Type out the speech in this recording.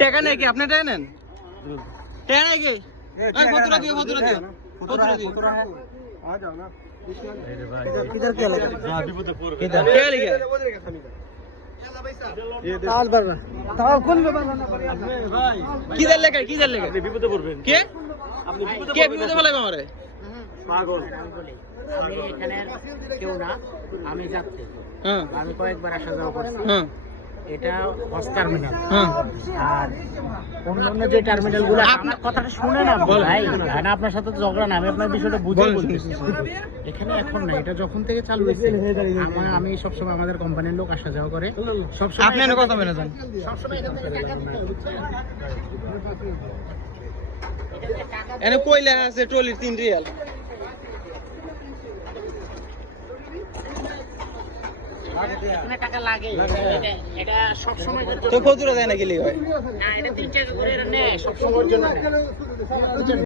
টাকা নেই কি আপনি টাকা নেন টাকা নেই কি ফতুরা দিও ফতুরা দিও ফতুরা দিও आ जाओ ना किधर क्या लगा किधर क्या लिखा है ताल पर ताल कौन बनाना पड़ेगा भाई किधर लेकर আপনি বিপদে পড়বেন কে আপনি বিপদে ফেলাইবে আমারে পাগল আমি এখানে কেউ না আমি যাচ্ছি হ্যাঁ আমি কয়েকবার আসা যাওয়া করছি হ্যাঁ এটা বাস টার্মিনাল হ্যাঁ আর অন্য যে টার্মিনালগুলো আপনার কথাটা শুনে না ভাই না আপনার সাথে ঝগড়া না আমি আপনার বিষয়টা বুঝে বলতেছি এখানে এখন না এটা যখন থেকে চালু হয়েছে আমি সব সময় আমাদের কোম্পানির লোক আসা যাওয়া করে সব সময় আপনি এনে কথা মেনে যান সব সময় এখান থেকে টাকা দিতে হবে এনে কইলা আছে ট্রলির 3 রিয়াল এখানে টাকা লাগে এটা সব সময় তো ফতুরা দেয় না কি লিখা হয় না এটা 3 টাকা করে নেয় সব সময়ের জন্য